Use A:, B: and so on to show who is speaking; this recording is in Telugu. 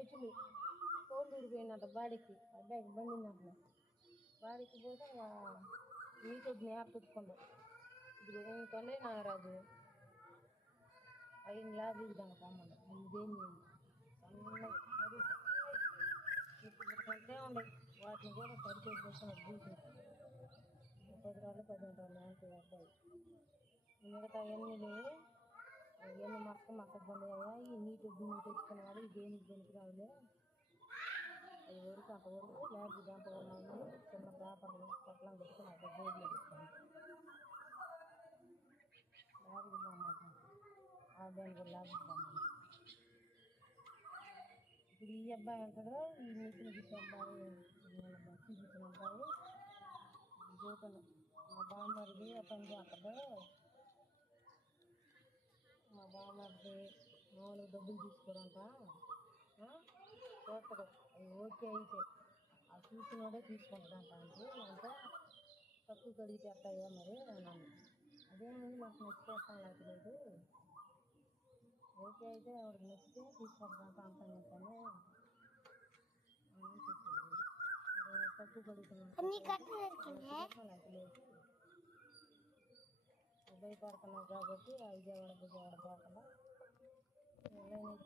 A: తెచ్చింది కోళ్ళు ఊడిపోయినట్ట బాడీకి అబ్బాయికి బండిందంట బాడీకి పోతే నీతో జ్ఞాపకం పెట్టుకుంటాం ఇది ఇంకొనే నాగరాజు. ఐదు లాభ ఇద్దాం కమ్మలు ఇదేం సన్నగా మరి వాటిని కూడా పరిచయం చేసుకుని చూసేసి పది రోజులు పదిహేను రోజులు ఉంటుంది అబ్బాయి మిగతా ఎన్ని లేవు. ఎన్ని మక్క మక్క పండుగ ఈ నీటి భూమి తెచ్చుకునేవాడు దేనికి దేనికి రావులే అది వరకు అంతవరకు ల్యాబ్ దాంట్లో ఉన్నాయి చిన్న పేపర్లు పొట్లం పెట్టుకుని అక్కడ బోర్డులో పెట్టుకుని ల్యాబ్కి పోమాట ఆ దాని కూడా ల్యాబ్కి పోమాట ఇప్పుడు ఈ అబ్బాయి అంటాడు ఈ నీటిని గిట్ట అబ్బాయి చూపించిన అబ్బాయి చూడను మా బామ్మడిది పని చేస్తాడు మా బామ్మడిది మామూలు డబ్బులు తీసుకోడంట. చూస్తాడు ఓకే అయితే. ఆ చూసినోడే తీసుకుంటాడంట అంటే అంటే తక్కువ కడిగితే ఎట్టాయా మరి అన్నాను అదేముంది నాకు నచ్చిపోతాం లేకలేదు ఓకే అయితే ఆవిడకి నచ్చితే తీసుకుంటాడంట అంటాను కానీ అని చెప్పింది తక్కువ కడుగుతున్నాను లేకలేదు భయపడుతున్నావు కాబట్టి ఆ విజయవాడ విజయవాడ పోకుండా Nên